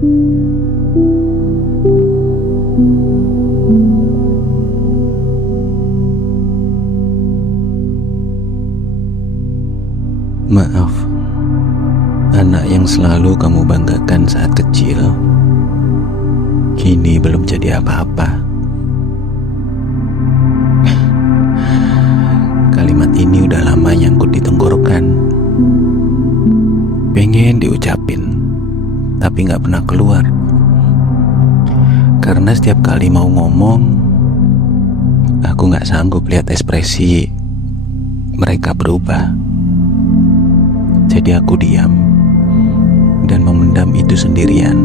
Maaf, anak yang selalu kamu banggakan saat kecil, kini belum jadi apa-apa. Kalimat ini udah lama nyangkut di tenggorokan. Pengen diucapin, tapi gak pernah keluar. Karena setiap kali mau ngomong, aku gak sanggup lihat ekspresi mereka berubah. Jadi aku diam dan memendam itu sendirian.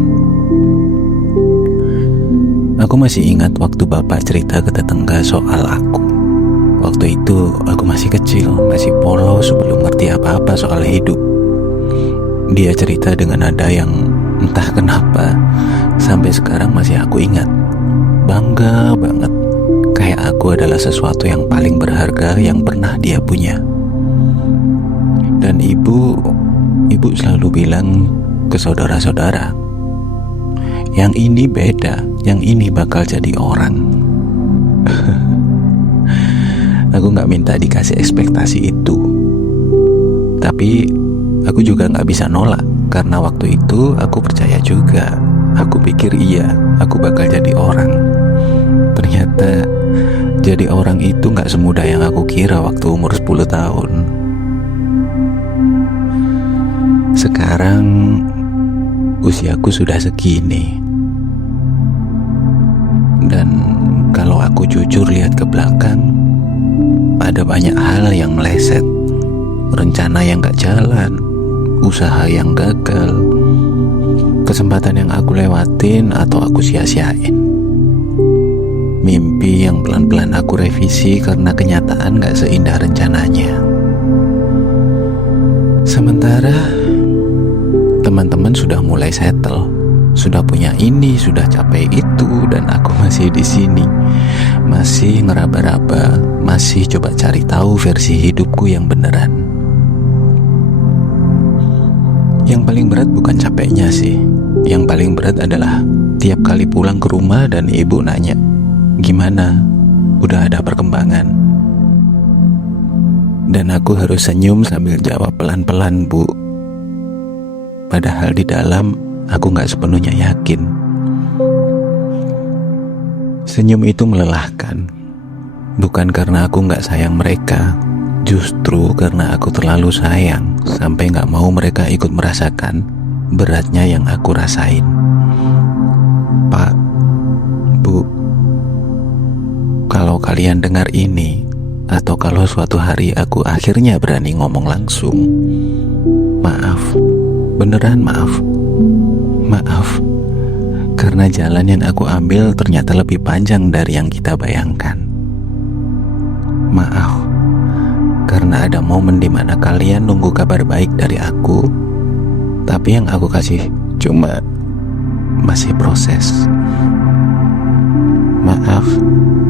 Aku masih ingat waktu bapak cerita ke tetangga soal aku. Waktu itu aku masih kecil, masih polos, belum ngerti apa-apa soal hidup. Dia cerita dengan nada yang entah kenapa sampai sekarang masih aku ingat. Bangga banget, kayak aku adalah sesuatu yang paling berharga yang pernah dia punya. Dan ibu selalu bilang ke saudara-saudara, yang ini beda, yang ini bakal jadi orang. Aku gak minta dikasih ekspektasi itu, tapi aku juga gak bisa nolak. Karena waktu itu aku percaya juga. Aku pikir iya, aku bakal jadi orang. Ternyata jadi orang itu gak semudah yang aku kira waktu umur 10 tahun. Sekarang usiaku sudah segini. Dan kalau aku jujur lihat ke belakang, ada banyak hal yang meleset. Rencana yang gak jalan, usaha yang gagal, kesempatan yang aku lewatin atau aku sia-siain, mimpi yang pelan-pelan aku revisi karena kenyataan gak seindah rencananya. Sementara teman-teman sudah mulai settle, sudah punya ini, sudah capai itu, dan aku masih di sini, masih ngeraba-raba, masih coba cari tahu versi hidupku yang beneran. Yang paling berat bukan capeknya sih. Yang paling berat adalah tiap kali pulang ke rumah dan ibu nanya, "Gimana? Udah ada perkembangan?" Dan aku harus senyum sambil jawab pelan-pelan, "Bu." Padahal di dalam aku gak sepenuhnya yakin. Senyum itu melelahkan. Bukan karena aku gak sayang mereka, justru karena aku terlalu sayang sampai gak mau mereka ikut merasakan beratnya yang aku rasain. Pak, Bu, kalau kalian dengar ini, atau kalau suatu hari aku akhirnya berani ngomong langsung, maaf, beneran maaf. Maaf, karena jalan yang aku ambil ternyata lebih panjang dari yang kita bayangkan. Maaf, karena ada momen dimana kalian nunggu kabar baik dari aku, tapi yang aku kasih cuma masih proses. Maaf,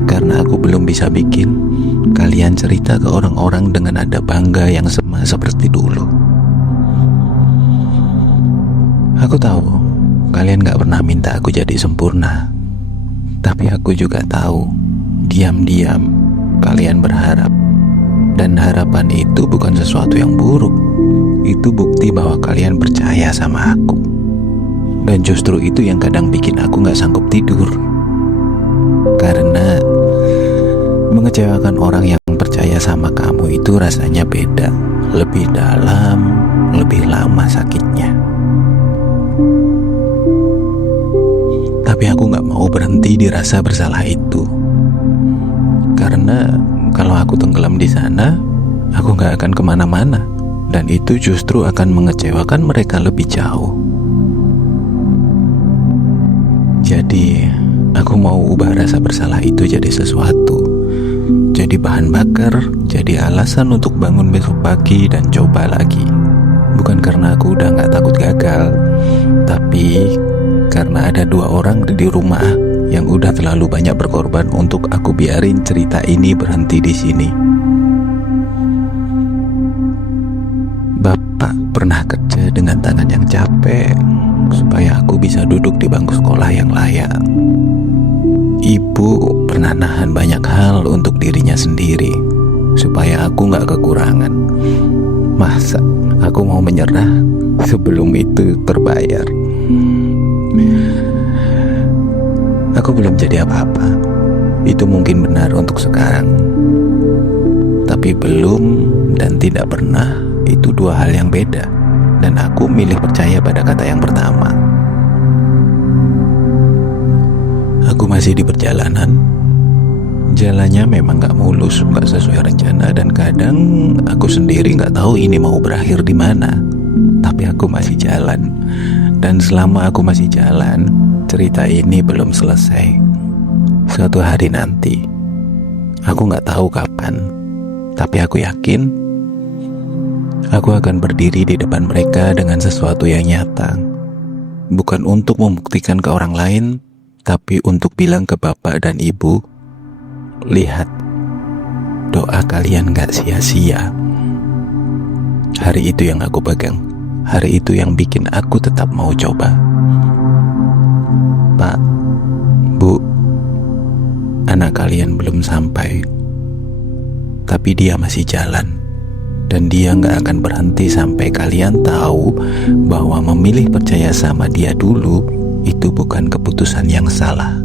karena aku belum bisa bikin kalian cerita ke orang-orang dengan nada bangga yang sama seperti dulu. Aku tahu kalian gak pernah minta aku jadi sempurna, tapi aku juga tahu diam-diam kalian berharap. Dan harapan itu bukan sesuatu yang buruk. Itu bukti bahwa kalian percaya sama aku. Dan justru itu yang kadang bikin aku gak sanggup tidur. Karena mengecewakan orang yang percaya sama kamu itu rasanya beda. Lebih dalam, lebih lama sakitnya. Tapi aku gak mau berhenti di rasa bersalah itu. Karena kalau aku tenggelam di sana, aku gak akan kemana-mana. Dan itu justru akan mengecewakan mereka lebih jauh. Jadi, aku mau ubah rasa bersalah itu jadi sesuatu. Jadi bahan bakar, jadi alasan untuk bangun besok pagi dan coba lagi. Bukan karena aku udah gak takut gagal, tapi karena ada 2 orang di rumah yang udah terlalu banyak berkorban untuk aku biarin cerita ini berhenti di sini. Bapak pernah kerja dengan tangan yang capek, supaya aku bisa duduk di bangku sekolah yang layak. Ibu pernah nahan banyak hal untuk dirinya sendiri, supaya aku gak kekurangan. Masa aku mau menyerah sebelum itu terbayar? Aku belum jadi apa-apa. Itu mungkin benar untuk sekarang, tapi belum dan tidak pernah itu dua hal yang beda. Dan aku milih percaya pada kata yang pertama. Aku masih di perjalanan. Jalannya memang gak mulus, gak sesuai rencana, dan kadang aku sendiri gak tahu ini mau berakhir di mana. Tapi aku masih jalan. Dan selama aku masih jalan, cerita ini belum selesai. Suatu hari nanti, aku gak tahu kapan, tapi aku yakin aku akan berdiri di depan mereka dengan sesuatu yang nyata. Bukan untuk membuktikan ke orang lain, tapi untuk bilang ke bapak dan ibu, lihat, doa kalian gak sia-sia. Hari itu yang aku pegang. Hari itu yang bikin aku tetap mau coba. Pak, Bu, anak kalian belum sampai, tapi dia masih jalan. Dan dia gak akan berhenti sampai kalian tahu bahwa memilih percaya sama dia dulu itu bukan keputusan yang salah.